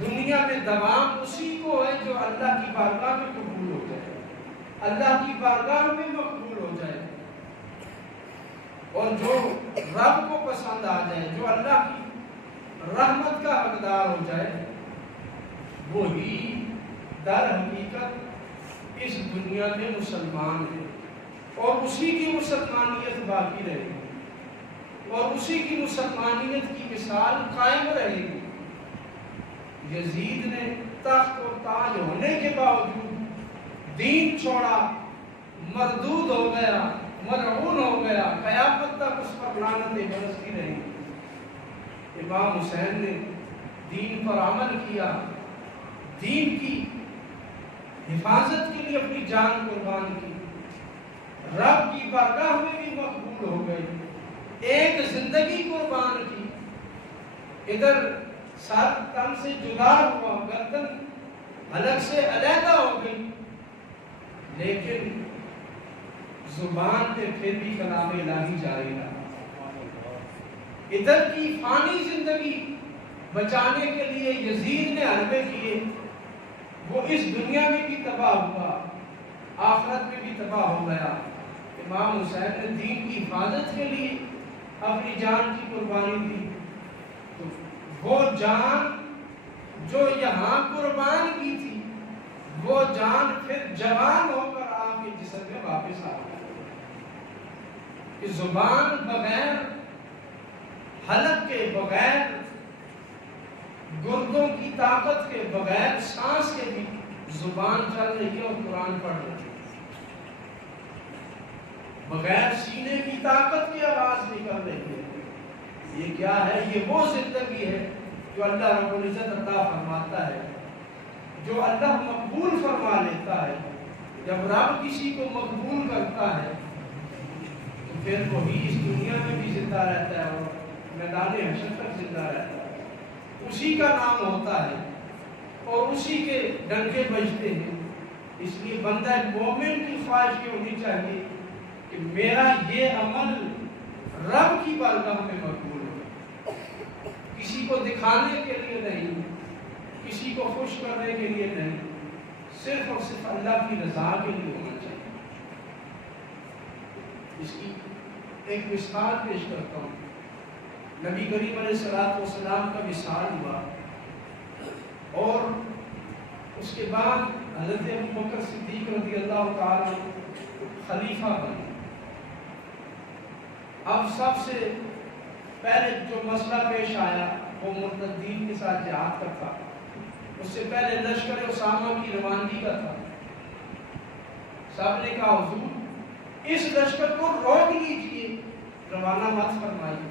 دنیا میں دوام اسی کو ہے جو اللہ کی بارگاہ میں قبول ہو جائے، اللہ کی بارگاہ میں مقبول ہو جائے، اور جو رب کو پسند آ جائے، جو اللہ کی رحمت کا حقدار ہو جائے، وہی در حقیقت اس دنیا میں مسلمان ہے، اور اسی کی مسلمانیت باقی رہے گی، اور اسی کی مسلمانیت کی مثال قائم رہے گی۔ یزید نے تخت اور تاج ہونے کے باوجود دین چھوڑا، مردود ہو گیا، ملعون ہو گیا، قیامت تک اس پر لعنتیں برستی رہی۔ امام حسین نے دین پر عمل کیا، دین کی حفاظت کے لیے اپنی جان قربان کی، رب کی بارگاہ میں بھی مقبول ہو گئے، ایک زندگی قربان کی، ادھر سر تن سے جدا ہوا، گردن حلق سے علیحدہ ہو گئی، لیکن زبان پہ پھر بھی کلام الہی جاری رہا۔ ادھر کی فانی زندگی بچانے کے لیے یزید نے حربے کیے، وہ اس دنیا میں بھی تباہ ہوا، آخرت میں بھی تباہ ہو گیا۔ امام حسین نے دین کی حفاظت کے لیے اپنی جان کی قربانی دی، تو وہ جان جو یہاں قربان کی تھی، وہ جان پھر جوان ہو کر آپ کے جسم میں واپس آ گئی۔ کہ زبان بغیر حلق کے، بغیر گردوں کی طاقت کے، بغیر سانس کے بھی زبان چل رہی ہے اور قرآن پڑھ رہی ہے، بغیر سینے کی طاقت کی آواز نکل رہی ہے۔ یہ کیا ہے؟ یہ وہ زندگی ہے جو اللہ رب العزت عطا فرماتا ہے، جو اللہ مقبول فرما لیتا ہے۔ جب رب کسی کو مقبول کرتا ہے تو پھر وہی اس دنیا میں بھی زندہ رہتا ہے اور میدان حشر تک زندہ رہتا ہے، اسی کا نام ہوتا ہے اور اسی کے ڈنکے بجتے ہیں۔ اس لیے بندہ مومن کی خواہش یہ ہونی چاہیے کہ میرا یہ عمل رب کی بارگاہ میں مقبول ہو، کسی کو دکھانے کے لیے نہیں، کسی کو خوش کرنے کے لیے نہیں، صرف اور صرف اللہ کی رضا کے لیے ہونا چاہیے۔ اس کی ایک مثال پیش کرتا ہوں۔ نبی کریم علیہ السلام کا وصال ہوا اور اس کے بعد حضرت ابوبکر صدیق رضی اللہ تعالی خلیفہ بنے۔ اب سب سے پہلے جو مسئلہ پیش آیا وہ مرتدین کے ساتھ جہاد کا تھا، اس سے پہلے لشکر اسامہ کی روانگی کا تھا۔ سب نے کہا حضور اس لشکر کو روک لیجئے، روانہ مت فرمائیے۔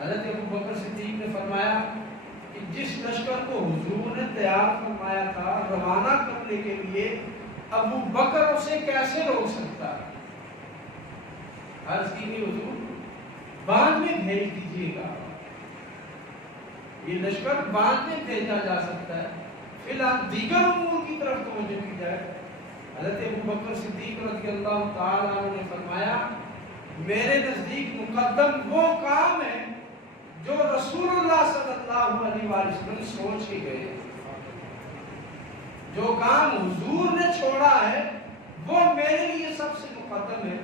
حضرت ابوبکر صدیق نے فرمایا کہ جس لشکر کو حضور نے تیار فرمایا تھا روانہ کرنے کے لیے، ابو بکر اسے کیسے روک سکتا ہے؟ عرض کی کہ حضور بعد میں بھیج دیجیے گا، یہ لشکر بعد میں بھیجا جا سکتا ہے، فی الحال دیگر امور کی طرف توجہ کی جائے۔ حضرت ابوبکر صدیق رضی اللہ تعالیٰ عنہ نے فرمایا میرے نزدیک مقدم وہ کام ہے جو رسول اللہ صلی اللہ علیہ وسلم سوچ کے گئے، جو کام حضور نے چھوڑا ہے وہ میرے لیے سب سے مقدم ہے۔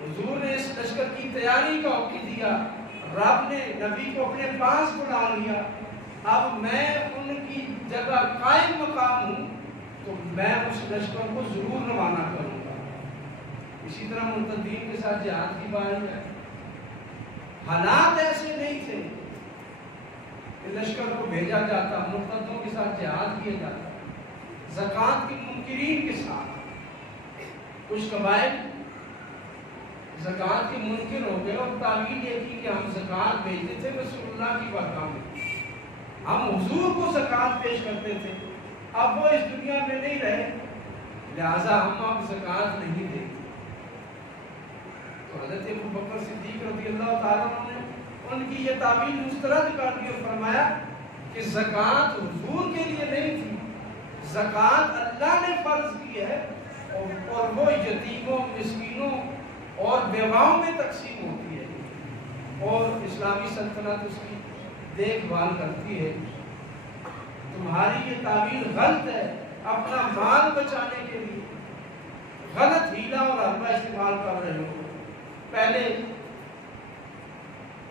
حضور نے اس لشکر کی تیاری کا حکم دیا، رب نے نبی کو اپنے پاس بلا لیا، اب میں ان کی جگہ قائم مقام ہوں تو میں اس لشکر کو ضرور روانہ کروں گا۔ اسی طرح مرتدین کے ساتھ جہاد کی باری ہے، حالات ایسے نہیں تھے کہ لشکر کو بھیجا جاتا، مرتدوں کے ساتھ جہاد کیا جاتا، زکوٰۃ کے منکرین کے ساتھ۔ کچھ قبائل زکوٰۃ کے منکر ہو گئے اور تعویل یہ کی کہ ہم زکوٰۃ بھیجتے تھے رسول اللہ کی بارگاہ میں، ہم حضور کو زکوٰۃ پیش کرتے تھے، اب وہ اس دنیا میں نہیں رہے لہٰذا ہم اب زکوٰۃ نہیں دیں گے۔ تو حضرت ابوبکر صدیق رضی اللہ تعالیٰ عنہ نے ان کی یہ تعبیر مسترد کر دی اور فرمایا کہ زکوٰۃ حضور کے لیے نہیں تھی، زکوٰۃ اللہ نے فرض کی ہے اور وہ یتیموں، مسکینوں اور بیواؤں میں تقسیم ہوتی ہے اور اسلامی سلطنت اس کی دیکھ بھال کرتی ہے۔ تمہاری یہ تعبیر غلط ہے، اپنا مال بچانے کے لیے غلط ہیلا اور حربہ استعمال کر رہے ہو۔ پہلے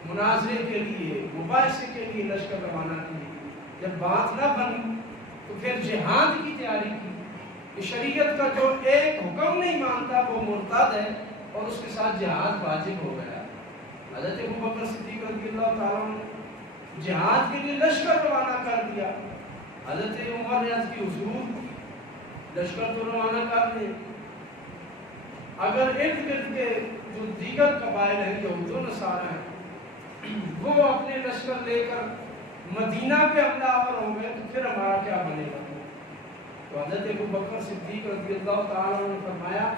مناظرے کے لیے، مباحثے کے لیے لشکر روانہ کیے، جب بات نہ بنی تو پھر جہاد کی تیاری کی کہ شریعت کا جو ایک حکم نہیں مانتا وہ مرتد ہے اور اس کے ساتھ جہاد واجب ہو گیا۔ حضرت ابوبکر صدیق رضی اللہ تعالیٰ نے جہاد کے لیے لشکر روانہ کر دیا۔ حضرت عمر نے عرض کی حضور لشکر تو روانہ کر دیں، اگر ارد گرد کے جو دیگر قبائل ہیں یہود و نصارہ ہیں وہ اپنے لشکر لے کر مدینہ پہ حملہ آور ہو گئے تو پھر ہمارا کیا بنے گا؟ تو حضرت ابوبکر صدیق رضی اللہ تعالیٰ نے فرمایا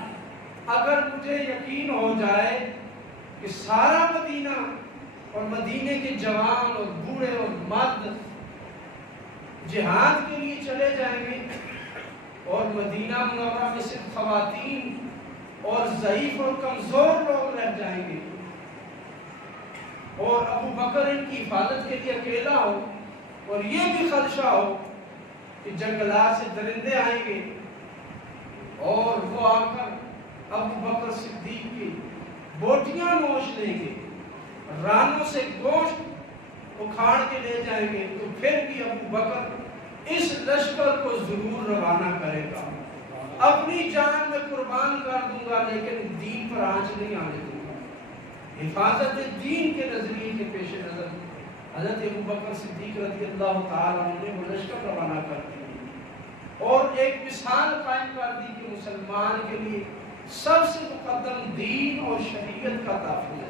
اگر مجھے یقین ہو جائے کہ سارا مدینہ اور مدینے کے جوان اور بوڑھے اور مرد جہاد کے لیے چلے جائیں گے اور مدینہ منورہ میں صرف خواتین اور ضعیف اور کمزور لوگ رہ جائیں گے اور ابو بکر ان کی حفاظت کے لیے اکیلا ہو اور یہ بھی خدشہ ہو کہ جنگلات سے درندے آئیں گے اور وہ آ کر ابو بکر صدیق کی بوٹیاں نوش لیں گے، رانوں سے گوشت اکھاڑ کے لے جائیں گے، تو پھر بھی ابو بکر اس لشکر کو ضرور روانہ کرے گا، اپنی جان میں قربان کر دوں گا لیکن دین پر آنچ نہیں آنے دوں گا۔ حفاظت دین کے نظریے کے پیش نظر حضرت ابوبکر صدیق رضی اللہ تعالیٰ عنہ نے وہ لشکر روانہ کر دی اور ایک مثال قائم کر دی کہ مسلمان کے لیے سب سے مقدم دین اور شریعت کا تحفظ ہے۔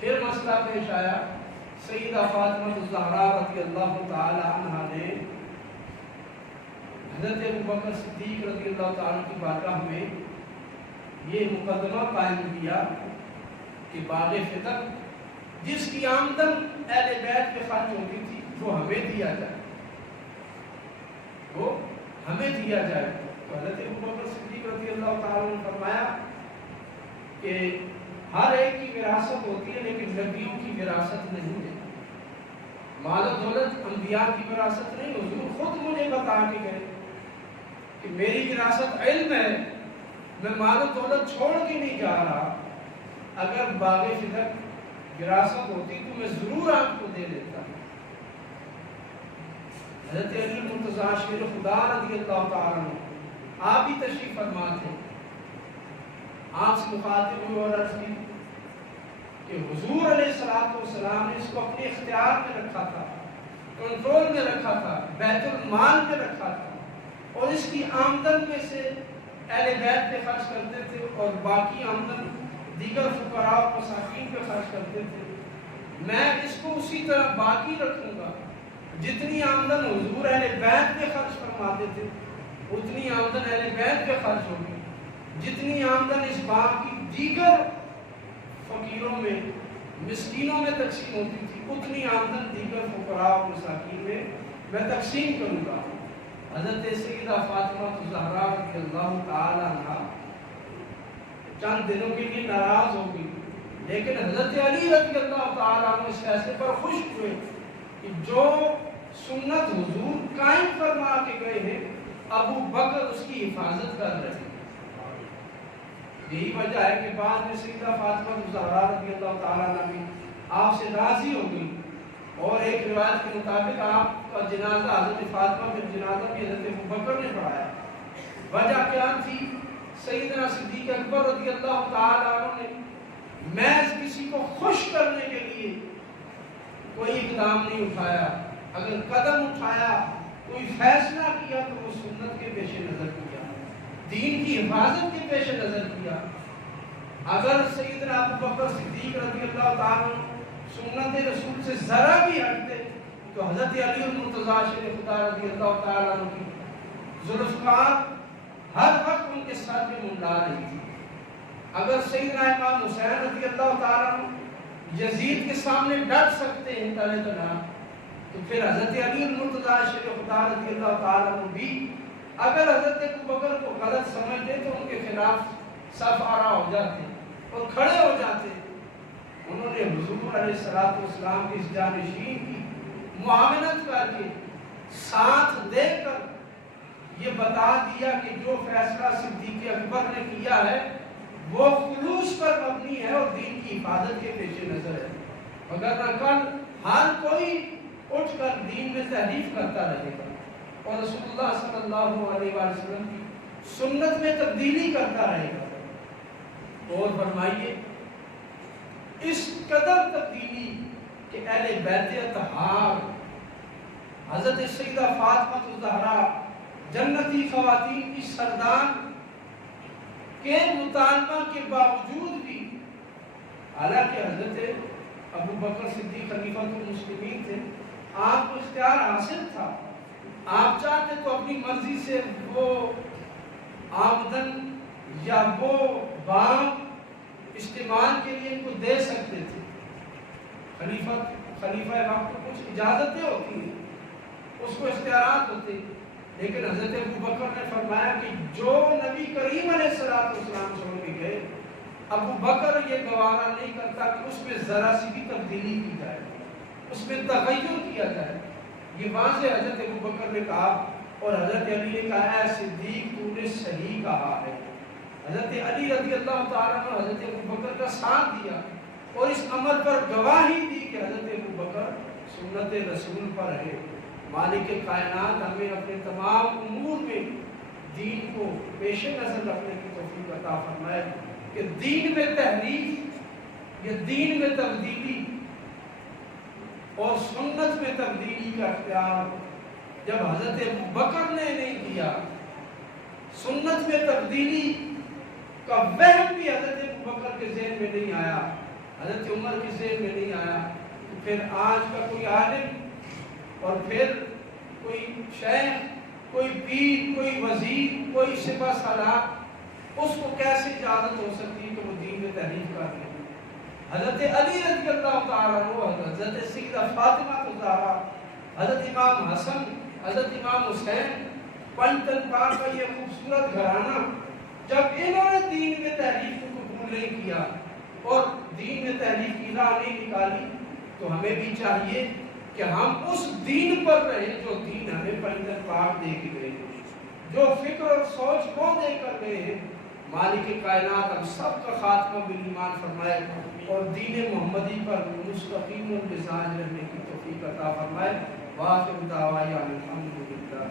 پھر مسئلہ پیش آیا، سیدہ فاطمہ الزہرا رضی اللہ تعالی عنہا نے حضرت ابوبکر صدیق رضی اللہ تعالیٰ کی بارگاہ میں یہ مقدمہ قائم کیا کہ باغ فطر جس کی آمدن اہل بیت پہ خرچ ہوتی تھی وہ ہمیں دیا جائے، وہ ہمیں دیا جائے۔ تو حضرت ابوبکر صدیق رضی اللہ تعالیٰ نے فرمایا کہ ہر ایک کی وراثت ہوتی ہے لیکن نبیوں کی وراثت نہیں ہے، مال و دولت انبیاء کی وراثت نہیں۔ حضور خود مجھے بتا کے گئے کہ میری وراثت علم ہے، میں مال و دولت چھوڑ کے نہیں جا رہا، اگر باغ فطر وراثت ہوتی تو میں ضرور آپ کو دے دیتا۔ حضرت علی مرتضیٰ شیر خدا رضی اللہ تعالیٰ عنہ آپ ہی تشریف فرما تھے، آپ سے مخاطب ہوئے اور عرض کی کہ حضور علیہ السلام نے اس کو اپنے اختیار میں رکھا تھا، کنٹرول میں رکھا تھا، بیت المال میں رکھا تھا اور اس کی آمدن میں سے اہل بیت پہ خرچ کرتے تھے اور باقی آمدن دیگر فقراء اور مساکین پہ خرچ کرتے تھے۔ میں اس کو اسی طرح باقی رکھوں گا، جتنی آمدن حضور اہل بیت پہ خرچ فرماتے تھے اتنی آمدن اہل بیت پہ خرچ ہوگی، جتنی آمدن اس باغ کی دیگر فقیروں میں مسکینوں میں تقسیم ہوتی تھی اتنی آمدن دیگر فقراء اور مساکین میں تقسیم کروں گا۔ حضرت سیدہ فاطمہ الزہرا رضی اللہ تعالی عنہا چند دنوں کے لیے ناراض ہو گئی، لیکن حضرت علی رضی اللہ تعالی عنہ اس فیصلے پر خوش ہوئے کہ جو سنت حضور قائم فرما کے گئے ہیں ابو بکر اس کی حفاظت کر رہے ہیں۔ یہی وجہ ہے کہ بعد میں سیدہ فاطمہ الزہرا رضی اللہ تعالیٰ عنہ بھی آپ سے راضی ہو گئی اور ایک روایت کے مطابق آپ کا جنازہ حضرت فاطمہ پھر جنازہ بھی حضرت ابو بکر نے پڑھایا۔ وجہ کیا تھی؟ سیدنا صدیق اکبر رضی اللہ تعالیٰ عنہ نے محض کسی کو خوش کرنے کے لیے کوئی اقدام نہیں اٹھایا، اگر قدم اٹھایا کوئی فیصلہ کیا تو وہ سنت کے پیش نظر کیا، دین کی حفاظت کے پیش نظر کیا۔ اگر سیدنا ابو بکر صدیق رضی اللہ تعالیٰ سنت رسول سے ذرا بھی ہٹتے تو حضرت علی المرتضیٰ شیر خدا رضی اللہ تعالیٰ عنہ کی ذوالفقار ہر وقت ان کے ساتھ میں منڈا رہی تھی. اگر سیدنا امام حسین رضی اللہ تعالیٰ عنہ یزید کے سامنے ڈٹ سکتے ہیں تلے تنا، تو پھر حضرت علی المرتضیٰ شیر خدا رضی اللہ تعالیٰ عنہ بھی اگر حضرت ابو بکر کو غلط سمجھتے تو ان کے خلاف صف آرا ہو جاتے اور کھڑے ہو جاتے. انہوں نے حضور علیہ السلام کی اس جانشین کی معاونت کر کے ساتھ دے کر یہ بتا دیا کہ جو فیصلہ صدیق اکبر نے کیا ہے وہ خلوص پر مبنی ہے اور دین کی حفاظت کے پیش نظر ہے، وگرنہ کل ہر کوئی اٹھ کر دین میں تحریف کرتا رہے گا اور رسول اللہ صلی اللہ علیہ وسلم کی سنت میں تبدیلی کرتا رہے گا. اور فرمائیے اس قدر تبدیلی کہ اہل بیت اطہار حضرت سیدہ فاطمہ الزہرا جنتی خواتین کی سردار کے مطالبہ کے باوجود بھی، حالانکہ حضرت ابو بکر صدیق خلیفہ المسلمین تھے، آپ کو اختیار حاصل تھا، آپ چاہتے تو اپنی مرضی سے وہ آمدن یا وہ باغ استعمال کے لیے ان کو دے سکتے تھے. خلیفہ وقت کو کچھ اجازتیں ہوتی ہیں، اس کو اختیارات ہوتے ہیں، لیکن حضرت ابو بکر نے فرمایا کہ جو نبی کریم علیہ السلام چھوڑ کے گئے، ابو بکر یہ گوارا نہیں کرتا کہ اس میں ذرا سی بھی تبدیلی کی جائے، اس میں تغیر کیا جائے. یہ واضح حضرت ابو بکر نے کہا اور حضرت علی نے کہا ہے صدیق تو نے صحیح کہا ہے. حضرت علی رضی اللہ تعالیٰ نے حضرت ابو بکر کا ساتھ دیا اور اس عمل پر گواہی دی کہ حضرت ابو بکر سنت رسول پر ہے. مالک کائنات ہمیں اپنے تمام امور میں دین کو پیش نظر رکھنے کی توفیق عطا فرمائے کہ دین میں تحریف یا دین میں تبدیلی اور سنت میں تبدیلی کا اختیار جب حضرت ابو بکر نے نہیں کیا، سنت میں تبدیلی کا وہم بھی حضرت ابو بکر کے ذہن میں نہیں آیا، حضرت عمر کے ذہن میں نہیں آیا، تو پھر آج کا کوئی عالم اور پھر کوئی شیخ، کوئی پیر، کوئی وزیر، کوئی سپہ سالار، اس کو کیسے اجازت ہو سکتی ہے کہ وہ دین میں تحریف کر لے؟ حضرت علی رضی اللہ تعالیٰ عنہ، حضرت سیدہ فاطمہ الزہرا، حضرت امام حسن، حضرت امام حسین، پنجتن پاک کا یہ خوبصورت گھرانہ، جب انہوں نے دین میں تحریف کو قبول نہیں کیا اور دین میں تحریف کی راہ نہیں نکالی، تو ہمیں بھی چاہیے کہ ہم اس دین پر رہیں جو دین ہمیں پنجتن پاک دے کے گئے، جو فکر اور سوچ کو دے کر گئے ہیں. مالک کائنات ہم سب کا خاتمہ بالایمان فرمائے اور دین محمدی پر مستقیم مزاج رہنے کی توفیق عطا فرمائے. وآخر دعوانا الحمدللہ.